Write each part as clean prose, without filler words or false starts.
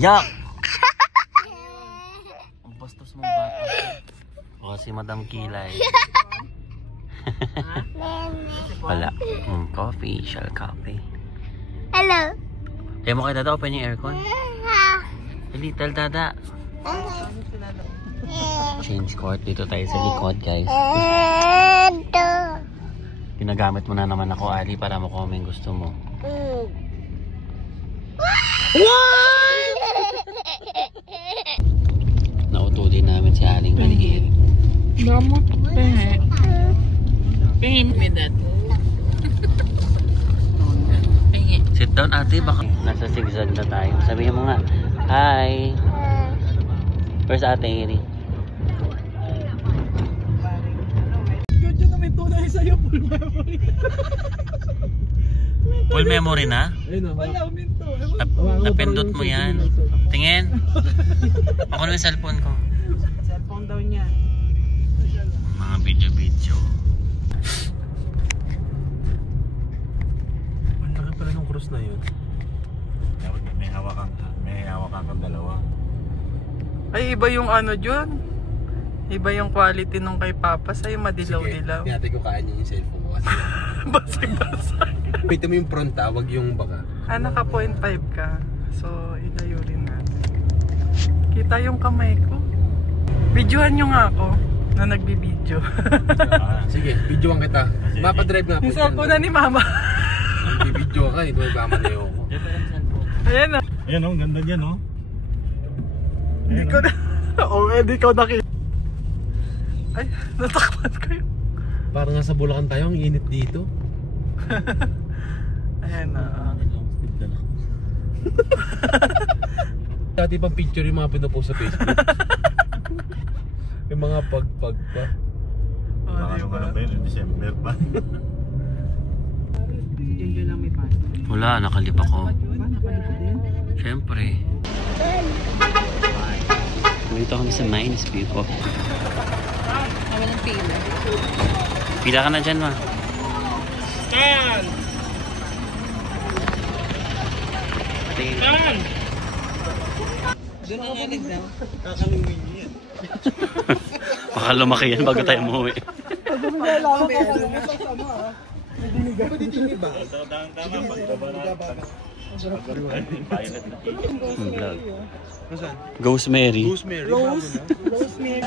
Ayak! Ang bastos mong bata. O si Madam Kilay. Wala. Coffee, shell coffee. Hello. Kaya mo kay Dada, open yung aircon. Little Dada. Change court. Dito tayo sa likod, guys. Ginagamit mo na naman ako, Ali, para makuha mo yung gusto mo. Nauto din namin si Aling maliit. Gamot. Pingin me that. Sit down, ate, baka nasa zigzag na tayo. Sabihin mo nga, hi. Where's ate Iri? Yun na may tunay sa'yo, full memory. Full memory na? Wala, minto. Napindot mo yan. Tingin. Ako na yung cellphone ko. Cellphone daw niya. Mga video-video. Ang laki pala ng cross na yun. Dapat may hawakan kang dalawa. Ay, iba yung ano dyan. Iba yung quality nung kay Papa. Sa'yo madilaw-dilaw. Sige, natin kung kaya niya yung cellphone mo. Basag-basag. Pita mo yung front, wag yung baka. Naka 0.5 ka. So, ilayo rin natin. Kita yung kamay ko. Videohan nyo nga ako na nagbibideo. Sige, videoan kita. Mapadrive nga po. Yung cellphone na ni Mama. Nagbibideo ka, ito may mamalayo ko. Ayan o. Ayan o, ganda dyan o. Hindi ko na. Hindi ko nakita. Ay, natakpan ko yun. Parang nasa Bulacan tayo, ang init dito. Ayan na. Dati pang picture yung mga pinupost sa Facebook. Yung mga pag pa. Baka yung ano ba yun, December pa. Diyan lang may paso. Wala, nakalip ako. Nakalip din? Siyempre. Dito kami sa Mines View ko. Kami ng pila. Pila ka na dyan, ma. Kan! Kan! Doon ang alig daw. Kakalungin yan. Baka lumaki yan bago tayo umuwi. Ghost Mary. Ghost Mary. Rose Mary.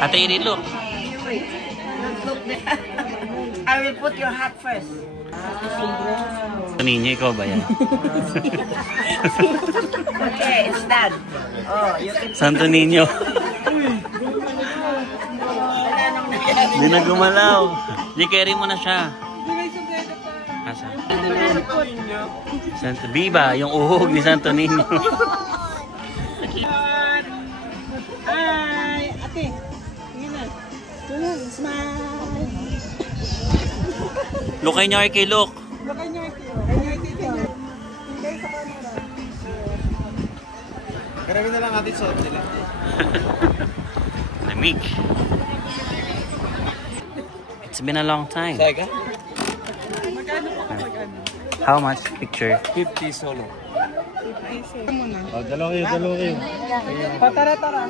Ate Iri, look. I will put your hat first. Ninyo, ikaw ba yan? Okay, it's done. Oh, you can. Santo Niño. Hindi na gumalaw. Di carry mo na siya. Asa? Santo Viva, yung uhog ni Santo Niño. Hi, ate. Tingnan na. Smile. Look kayo kay Look. Karami na lang natin suot nila. Lamig. It's been a long time. Saka? How much picture? 50 solo. 50 muna. Oh, dalawa kayo. Tara.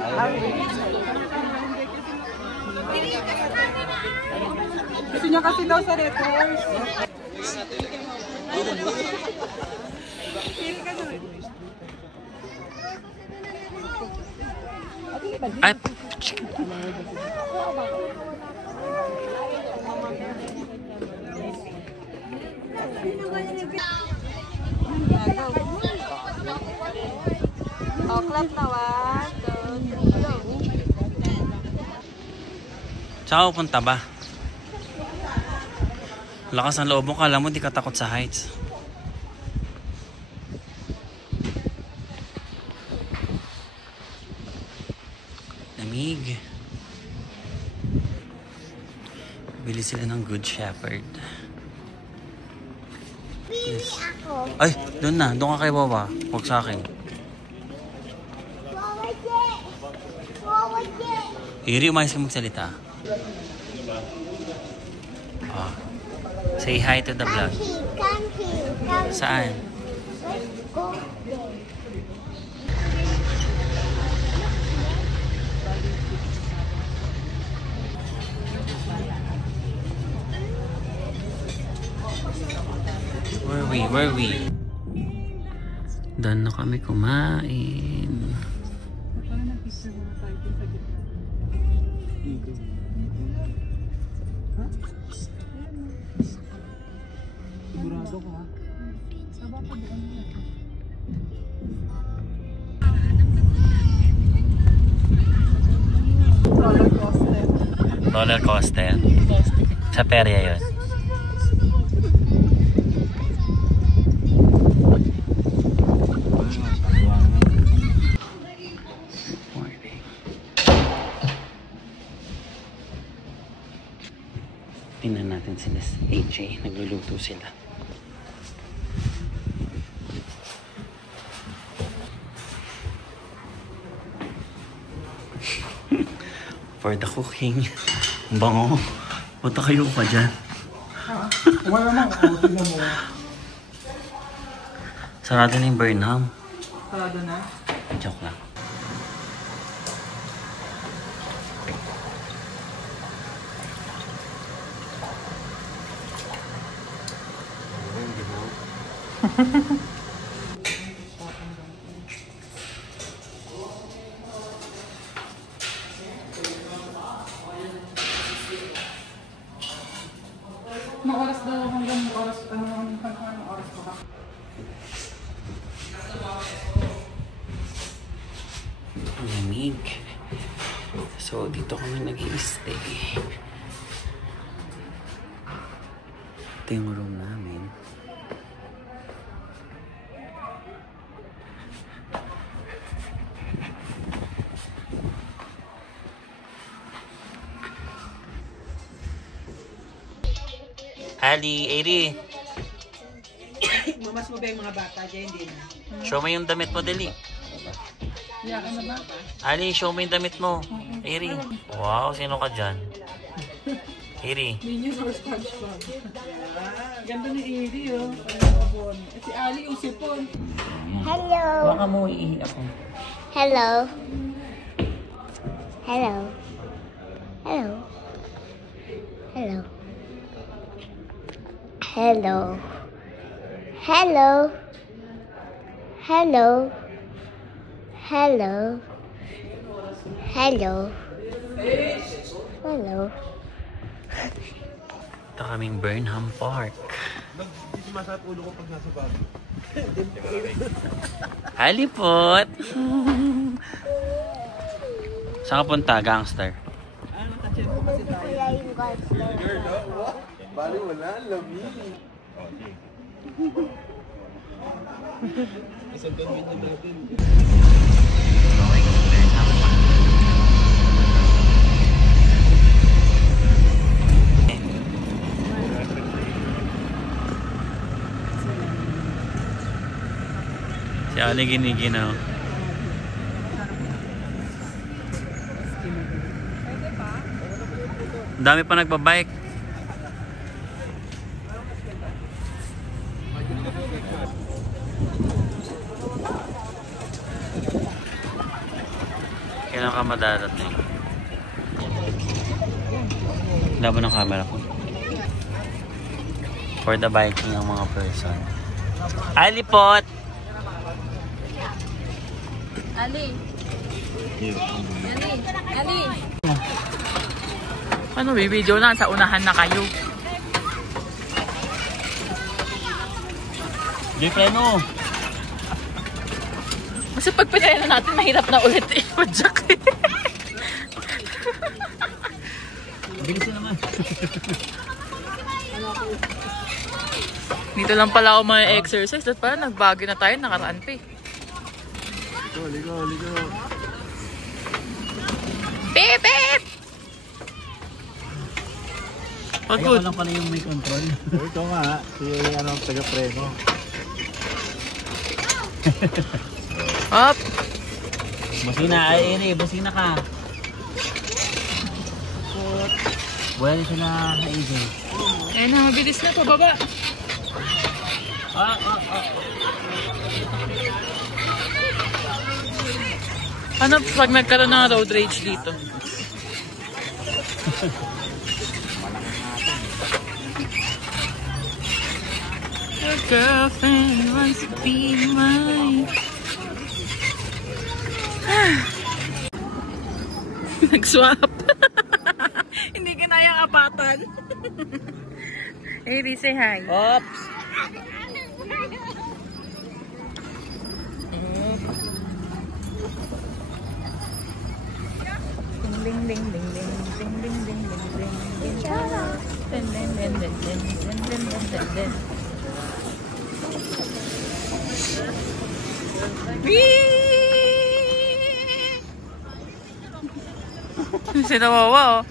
Gusto niya kasi daw sa records. Ay. Clap na 1, 2, 3, go. Saan ka pupunta ba? Lakas ng loob mo, kala mo di ka takot sa heights. Lamig. Bili sila ng Good Shepherd. Yes. Ay, doon na. Doon ka kay Baba. Huwag sa akin. Iri, umayos ka magsalita. Oh. Say hi to the vlog. Saan? Where are we? Done na kami kumain. Sigurado ko ha. Roller coaster. Roller coaster? Sa perya yun. Tingnan natin sila sa AJ. Nagluluto sila. For the cooking. Ang bango. Punta kayo pa dyan. Wala naman ako. Tignan mo. Sarado na yung Burnham. Sarado na? Joke lang. Mga oras daw hanggang oras, anong oras pa ba? Lamig. So, dito kami nag-i-stay. Ito yung room namin. Ali, Eri. Mamas mo ba yung mga bata dyan? Hindi na. Show mo yung damit mo, Deli. Iyakan na ba? Ali, show mo yung damit mo. Eri. Wow, sino ka dyan? Eri. Minion or SpongeBob? Ganda ni Eri oh. Si Ali yung sipon. Hello. Baka mo iiyak ako. Hello. Hello. Hello. Hello. Hello. Hello. Hello. Hello. Hello. Hello. Ito kaming Burnham Park. Hindi masarap ulo ko pag nasa bago. Halipot! Saan ka punta, gangster? Bali wala, lami. Isang gawin na natin. Si Ali giniginaw. Dami pa nagbabike. Kailan ka madarating? Laban ng camera ko. For the biking ang mga person. Alipot! Ali. Ali. Ano, video na? Sa unahan na kayo. Di preno! Kasi pag pinayala natin, mahirap na ulit i-project. Bilis na naman. Dito lang pala ako mga exercise. At pala nagbago na tayo, nakaraan pa eh. Ligo. Beep, beep! Ayaw lang pala yung may control. Ito nga, si taga-preno. Up! Busina, Iri, busina ka. Buwan sila na AJ. Ayun na, mabilis na, pababa. Ano pag nagkaroon ng road rage dito? Your girlfriend wants to be mine. Nag-swap. Hindi kinaya kapatan. Hey, say hi. Oops! Ding ding ding ding ding ding ding ding ding ding ding ding ding ding ding ding ding. Si Nawawa, oh.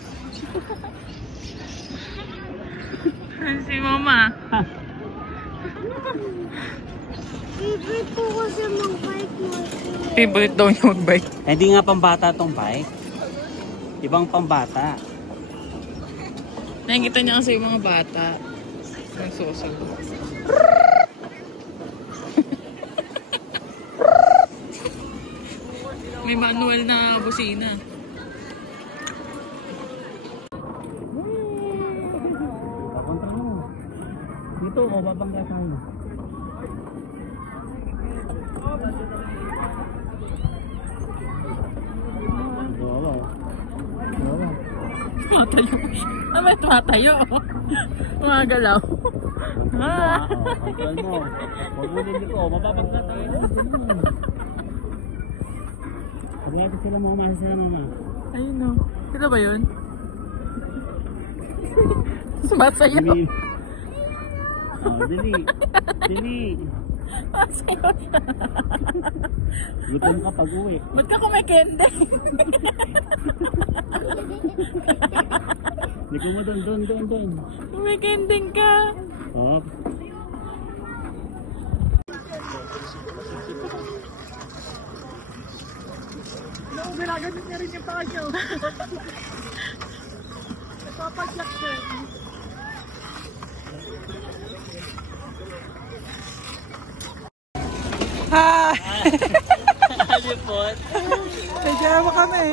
Si Mama. Favorite ko kasi mag-bike mo. Favorite daw niya mag-bike. Hindi nga pambata tong bike. Ibang pambata. Nakikita niya kasi yung mga bata. Nagsusulo. May manual na busina. Kontra mo. Dito, babangga tayo. Tumatayo. Ah, may tumatayo. Mga galaw. Control mo. Huwag mo din ko, mababangga tayo. Pagkakita sila mama, Ayun o. Sila ba yun? Sumasayo. Dili. Dili. Dili. Sumasayo siya. Gutom ka pag uwi. Ba't ka kumikende? Liko mo doon. Kumikending ka. Oh. Ginaganit niya rin yung pakayaw. Nagpapadyak siya. Hi! Alipot. Nagjama kami.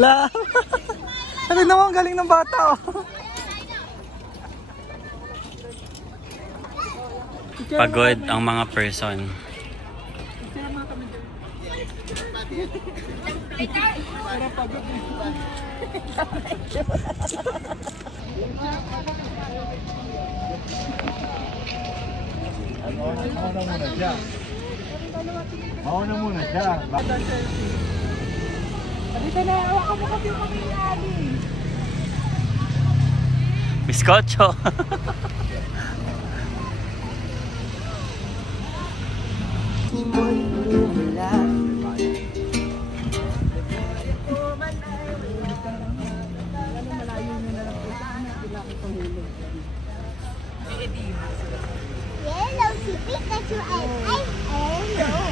La. Ano naman, galing ng bata, oh. Pagod ang mga person. Mauna muna siya. Dito na, hawakan mo kasi yung pangyayabi. Biskotso. Yellow si Pikachu and I'm yellow.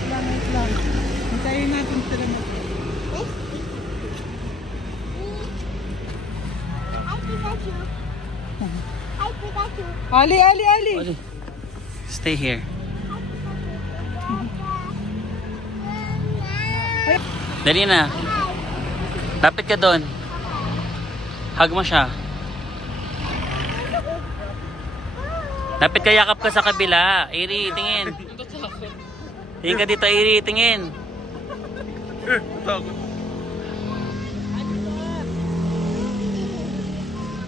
Wait lang. Hintayin natin sila na. Hi Pikachu. Hi Pikachu. Ali! Stay here. Dali na. Lapit ka doon. Hug mo siya. Lapit ka, yakap ka sa kabila. Iri, tingin. Tingin ka dito, Iri, tingin.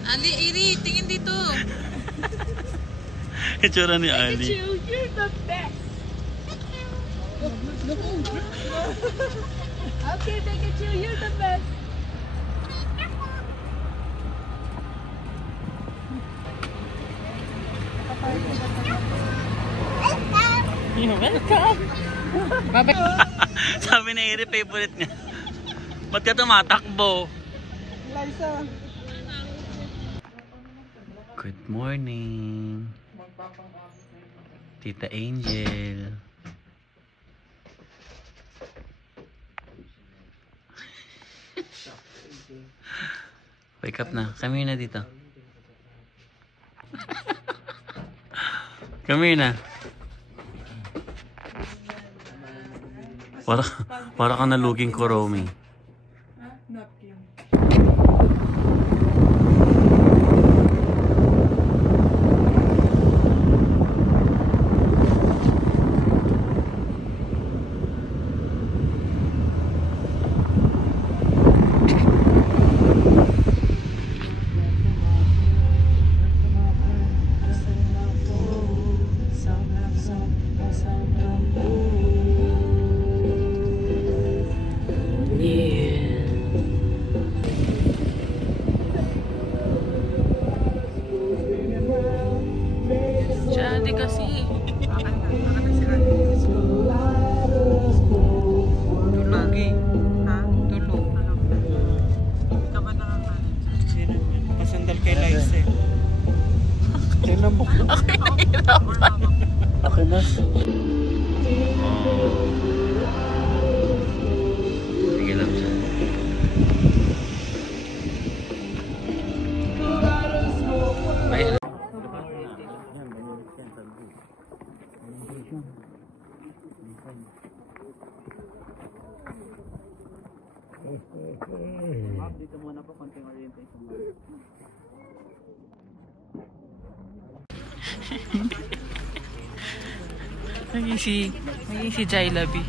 Ali, Iri, tingin dito. Itsura ni Ali. You're the best. Okay, Pikachu, you're the best. You're welcome. Sabi na Iri, favorite niya. Ba't ka tumatakbo? Liza. Good morning. Tita Angel. Wake up na. Come here na dito. Come here na. Para ka naluging Kuromi. Napkin. Jadi kasi. Akan na si Alice. Tulugi. Ha? Tulog. Ikaw ba nakakalit? Sino yan? Pasandal kay Liza eh. Tingnan mo. Okay, nahirap. Okay na. Sige lang siya. Ay, Dito muna po konting orientation. Naging si Jailabi.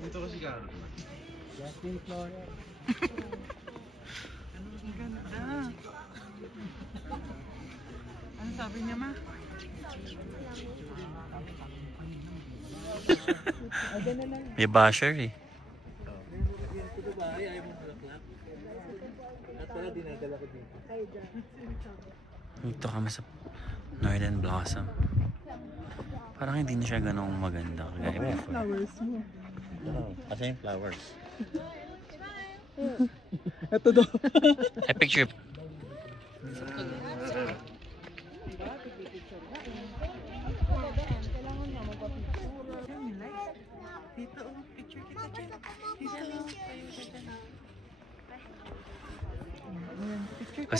Dito kasi ka. Justin Flora. Ang ganda. Ano sabi niya, ma? may basher eh. Dito kami sa Northern Blossom. Parang hindi na siya ganong maganda. Kagaya before. Flowers mo. Kasi yung flowers. Ito daw. I picture. Dito, picture kita dyan. Dito. Picture ka.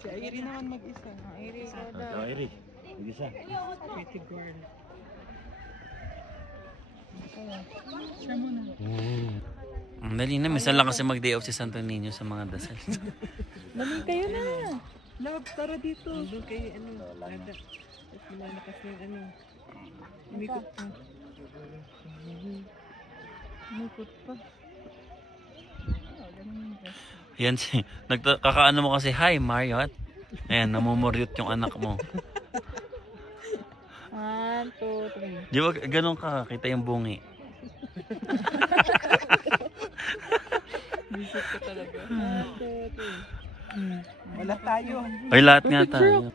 Si Airi naman mag-isa. Airi, mag-isa. Pretty girl. Siya muna. Ang dali na, minsan lang kasi mag-day off si Santo Niño sa mga dasal. Dali kayo na. Love, tara dito. Doon kay Lada. At lumalakas yung umikot pa. Umikot pa. Yan si, kakaano mo kasi, hi Marriott. Ayan, namumuryot yung anak mo. 1, 2, 3. Di ba ganun ka, kita yung bungi. Visit ko talaga. Wala tayo. Ay, lahat nga tayo.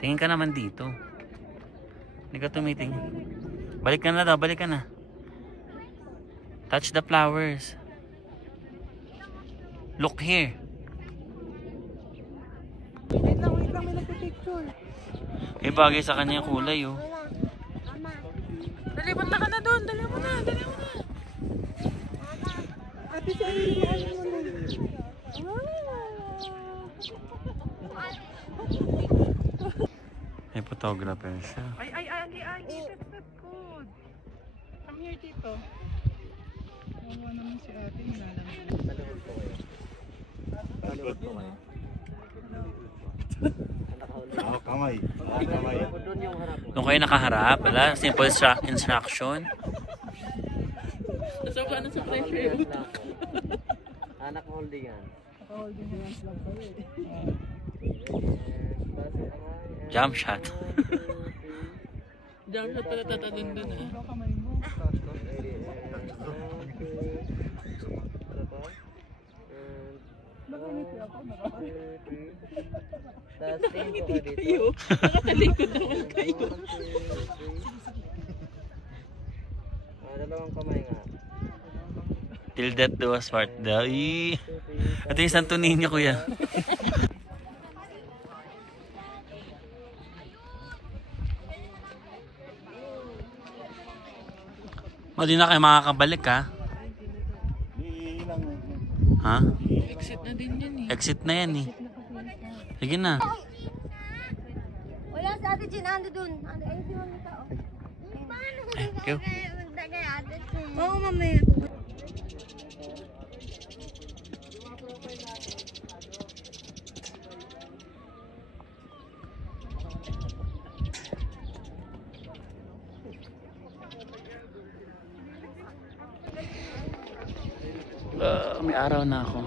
Tingin ka naman dito. Hindi ka tumitingin. Balik ka na daw, balik ka na. Touch the flowers. Look here. Wait lang, may nagpipicture. May bagay sa kanya yung kulay, oh. Dali, punta ka na doon. Dali mo na, dali mo na. Ate, si Airi, ano mo na? May Photographer siya. Ay, itet code. Come here, Tito. Nawa naman si ate, hinalang. Kamay. Kung kayo nakaharap, wala, simple instruction. So, paano sa pressure? Anak holding yan. Jump shot. Jump shot pala tatalon dun eh. Kamay mo. Tapos tingin ko ka dito. Kayo, nakatalikod naman kayo. Dalawang kamay nga. Till death do us part. Ay. Ito yung Santo Niño, kuya. O, di na kayo makakabalik, ha? Ha? Exit na din yan eh. Exit na yan, eh. Sige na. Wala sa ate Jin, ando dun. Ayun si mami tao. Thank you. Oo, mamaya. May araw na ako.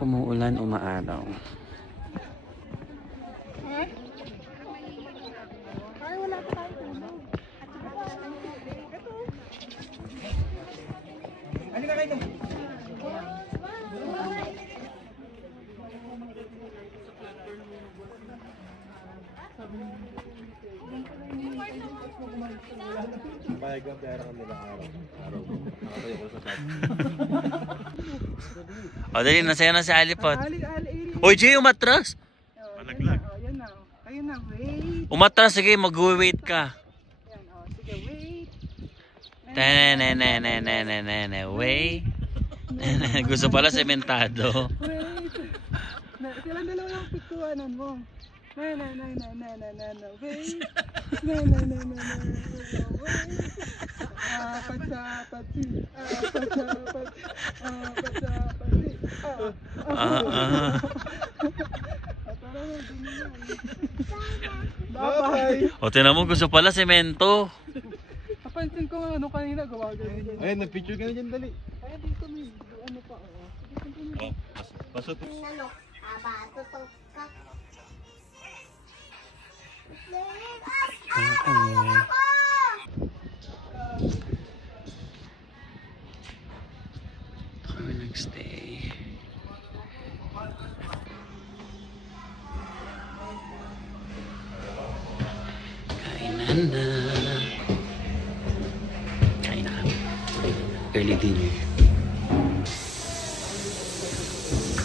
Umuulan, umaaraw. Ay, wala pa tayo tulog. Halika kayo. Bayag ang pera kami ng araw. Nakatayo ko sa tabi. O, dali, nasaya na si Alipot. Ali. Uy, Jay, umatras! Malaglag. Yan na. Ayun na, wait. Umatras, sige, mag-wait ka. Yan, sige, wait. Wait. Gusto pala sementado. Wait. Silang dalawa yung pikuanan mo. Wait. Wait. Bye. O, tinan mo, gusto pala semento. Napansin ko nga ano kanina gawa ganyan. Ayun, nag-picture ka na dyan, dali. Ay, dito may ano pa. Pasot. Ano? Aba, tutok ka. Kami nag-stay. Kainan na. Kain na kami. Early dinner.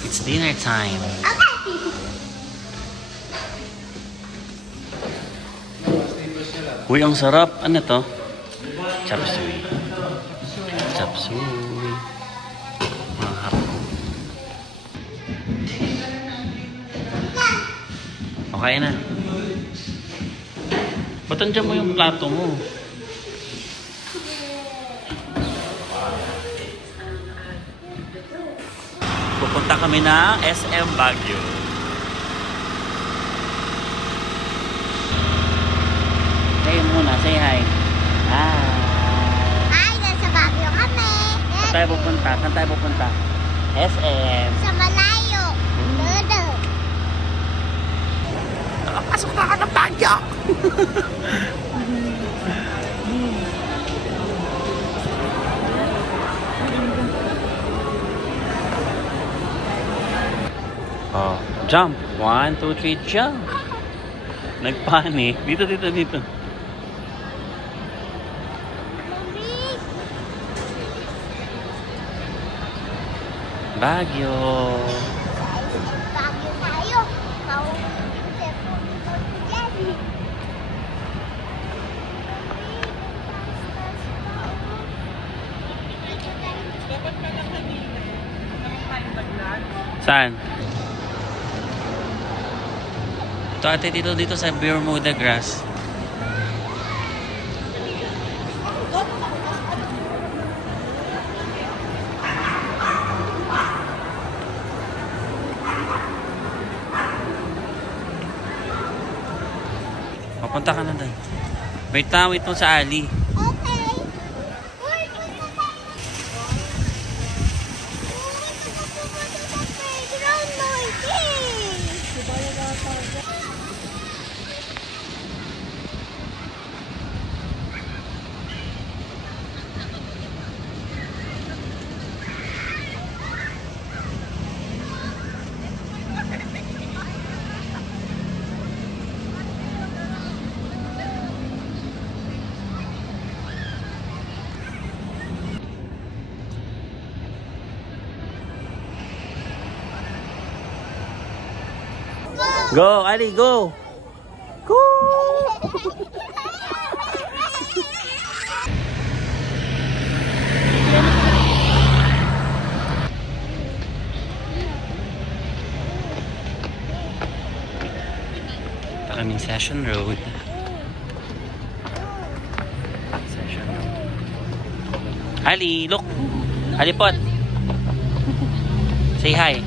It's dinner time. Uy, ang sarap. Ano to? Chop suey. Chop suey. Mga hapon. Okay na. Ba't andyan mo yung plato mo? Pupunta kami ng SM Baguio. Say muna, say hi. Hi. Ay, nasa Baguio kami. Saan tayo pupunta? Saan tayo pupunta? SM. Sa malayo. Dodo. Nakapasok na ka ng Baguio! Oh, jump. 1, 2, 3, jump. Nagpanik. Dito. Mami. Baguio. Baguio tayo. Saan? Ito ate dito sa Bermuda grass. Papunta ka na doon. Wait mo sa alley. Okay. Uy, playground noisy. Go, Ali, go! Go! Ito kaming Session Road. Session Road. Ali, look! Halipot! Say hi!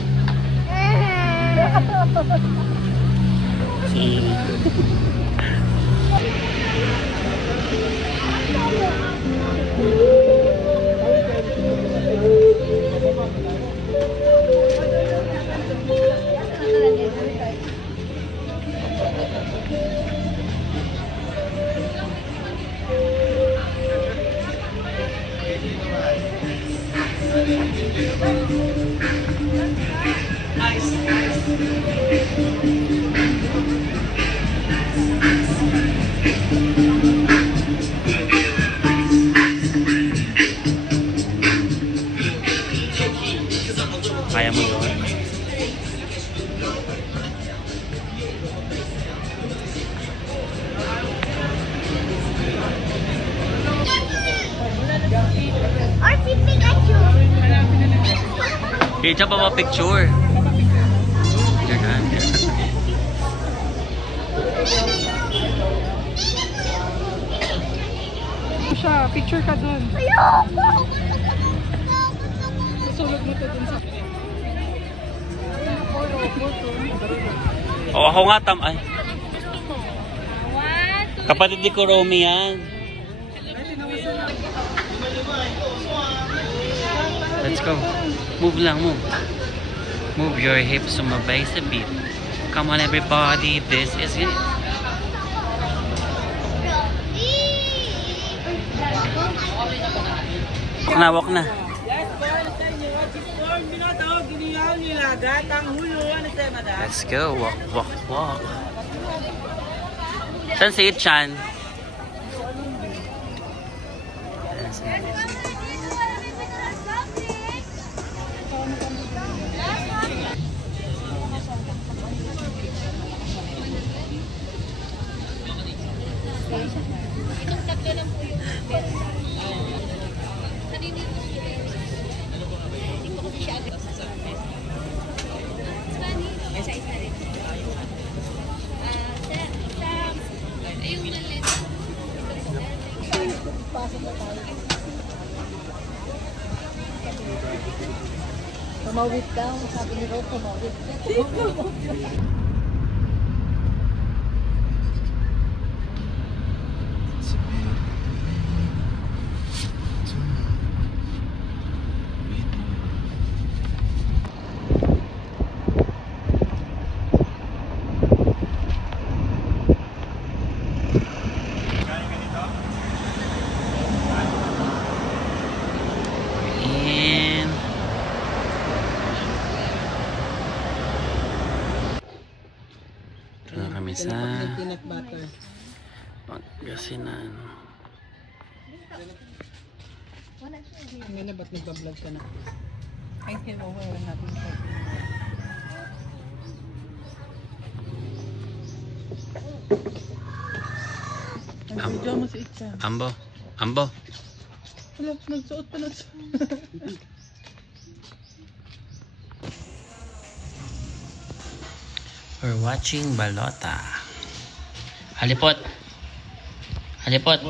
Kaya mo yun? Or si Pikachu. Kaya pa ba picture? Yan. Siya, picture ka dun. Ayoko. Susulog mo to dun sa... O ako nga ay. Kapatid ni Kuromi yan. Let's go. Move lang, move. Move your hips, sumabay sa beat. Come on everybody, this is it. Walk na. Let's go. Walk. Saan si Chan? Tumawid daw, sabi ni Ro, tumawid. Sa Pangasinan. Ngayon na ba't nagbablog ka na? Ay, wala natin. Ang video mo si Itcha. Ambo. Wala, nagsuot pa na. We're watching Balota. Halipot. Halipot.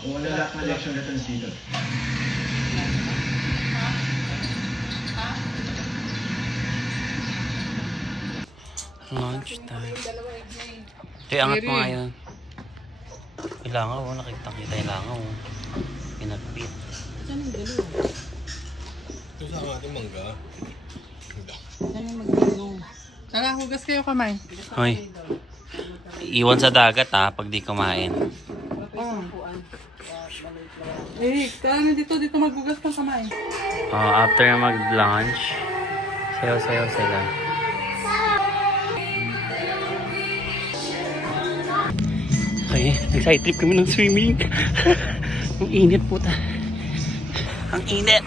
Wala lahat ng election dito dito. Lunch time. Ito yung angat mo ngayon. Ilangaw, oh. Nakita ilangaw. Oh. Pinagpit. Ito sa ating mangga. Tara, hugas kayo kamay. Hoy. Iwan sa dagat ha, pag di kumain. Eric, tara na dito maghugas ng kamay. After mag-lunch, sayaw-sayaw sila. Okay, nag-side trip kami ng swimming. Ang init po ta. Ang init.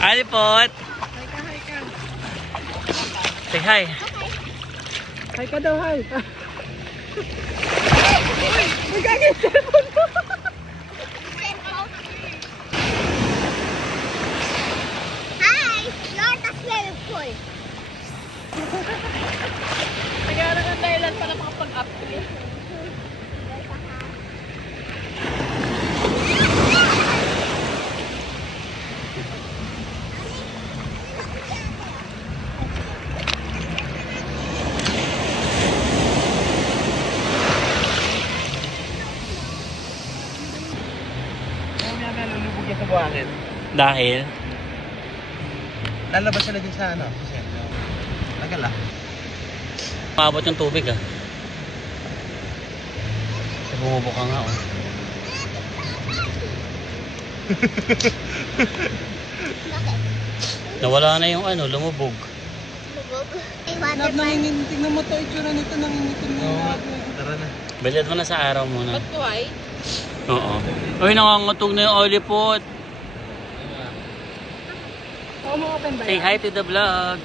Alipot! Say hi! Hi ka daw, hi! Magagay cellphone mo! Hi! You're the cellphone. Nagkaroon ng dahilan para makapag-upgrade. Dahil? Lalabas sila din sa ano? Tagal ah. Maabot yung tubig ah. Bumubo ka nga oh. Nawala na yung ano, lumubog. Tingnan mo to, itsura nito, nangingitim na yung labi. Tara na. Bilad mo na sa araw muna. Ba't why? Oo. Uy, nangangatog na yung olipot. Oo, mga open ba Say hi to the vlog.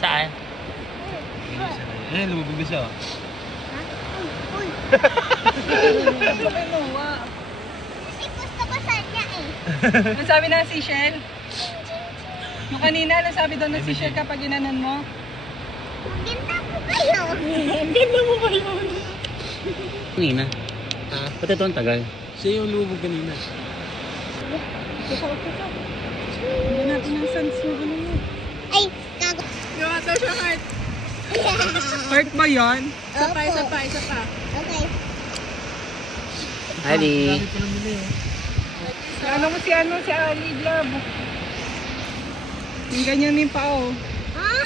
Saan? Lumubog na siya. Uy! Ay, Noah. Kasi gusto ko sa niya eh. Ano sabi ng seashell? Yung kanina, ano sabi doon ng seashell kapag inanon mo? Maganda po kayo. Ganda mo kayo. Kanina. Ba't ito ang tagal? Siya yung lumubog kanina. Hindi natin ang sans yung ano mo. Ay, gago. Yung ata siya heart. Heart ba yan? Isa pa, isa pa, isa pa. Okay. Ali. Ano mo si Ali Glab. Yung ganyan yung pao. Ha?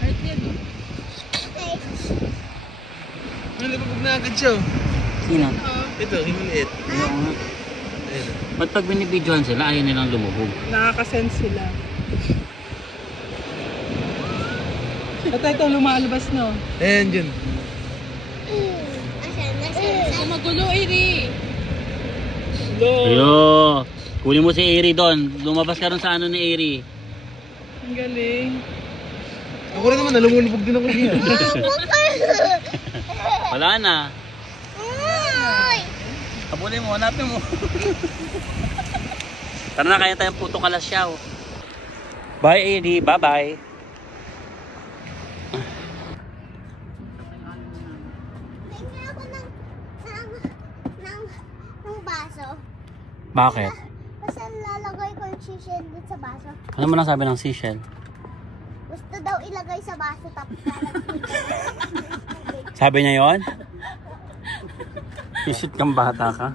Heart yan. Okay. Lumubog na agad siya. Sino? Ito, yung maliit. Oo nga. Ba't pag binibidyohan sila, ayaw nilang lumubog? Nakaka-sense sila. Ito, lumalabas no. Ayan dyan. Asan? Magulo, Iri. Ayo. Kunin mo si Eri doon. Lumabas ka ron sa ano ni Eri. Ang galing. Ako rin naman, nalumulubog din ako niya. Wala na. Uy! Habulin mo, hanapin mo. Tara na, kaya tayong puto kalasyaw. Bye, Eri. Bye-bye. Tingnan ako ng baso. Bakit? Kasi lalagay ko yung seashell dito sa baso. Ano mo lang sabi ng seashell? Gusto daw ilagay sa baso tapos lalagay. Sabi niya yon? Isit kang bata ka.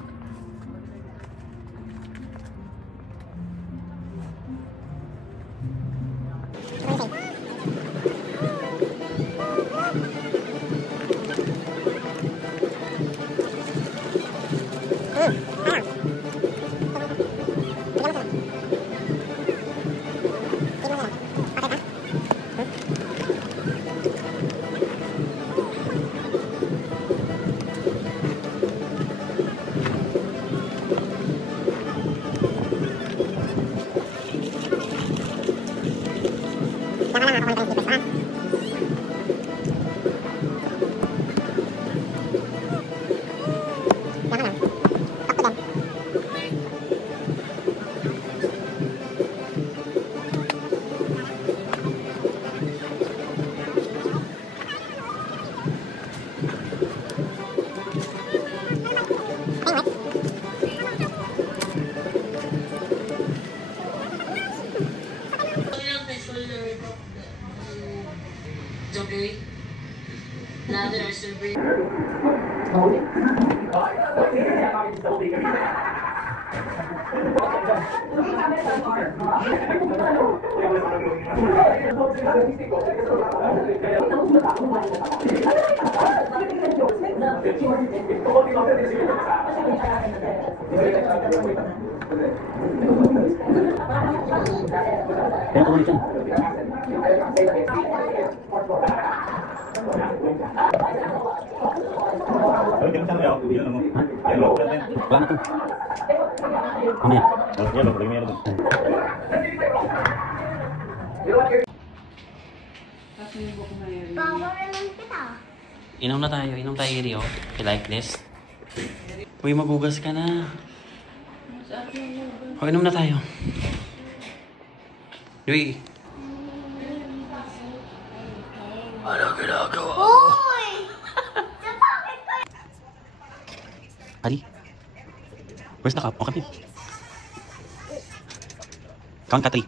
Inom na tayo, Iri, oh. You like this? Uy, magugas ka na. O, inom na tayo. Uy. Ano ginagawa? Hoy! Ali? Where's the cup? O, kami. Count ka 3.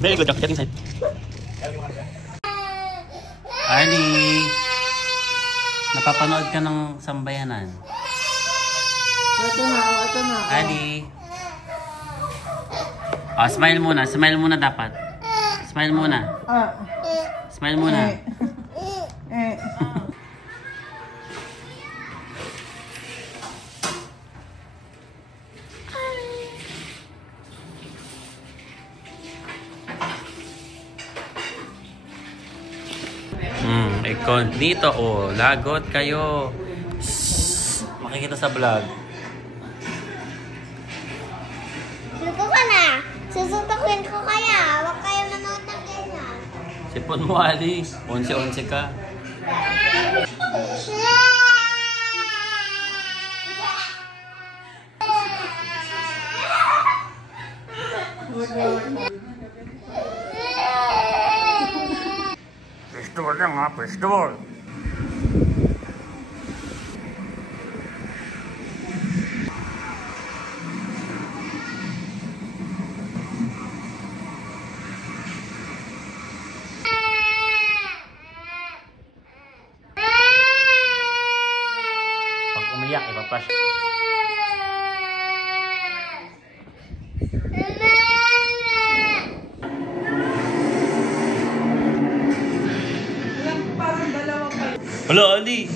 Very good, Doc. Get inside. Ali, napapanood ka ng sambayanan. Ito na. Ali. Oh, smile muna. Smile muna dapat. Smile muna. Smile muna. Dito, oh, lagot kayo. Shhh, makikita sa vlog. Suko ka na. Susuntukin ko kaya. Huwag kayo manood ng ganyan. Sipon mo, Ali. 11-11 ka. Festival lang ha, festival. Pag umiyak, ipapash. Hello, Ali.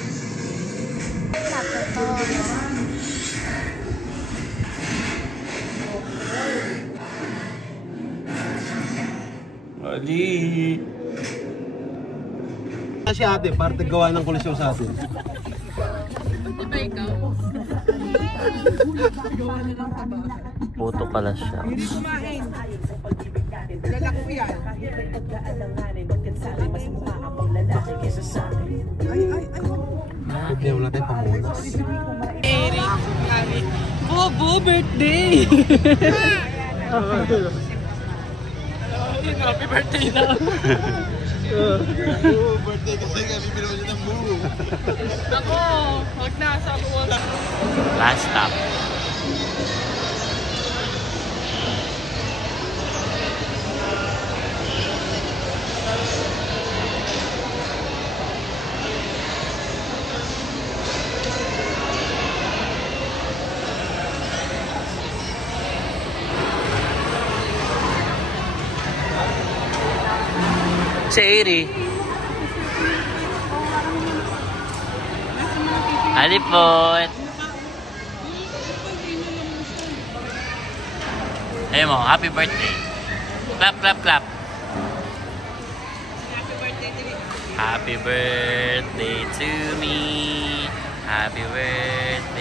Ali. Si ate, parte gawa ng koleksyon sa atin. Di ba ikaw? Puto pala siya. Hindi kumain. Lalak ko yan. Hindi, wala tayong pamunas. Bobo, birthday! Happy birthday na! Birthday kasi kami pinawin niya ng buo. Ako, wag na, sabi ko. Last stop. Si Airi. Halipot. Ayun mo, happy birthday. Clap, clap, clap. Happy birthday to me. Happy birthday.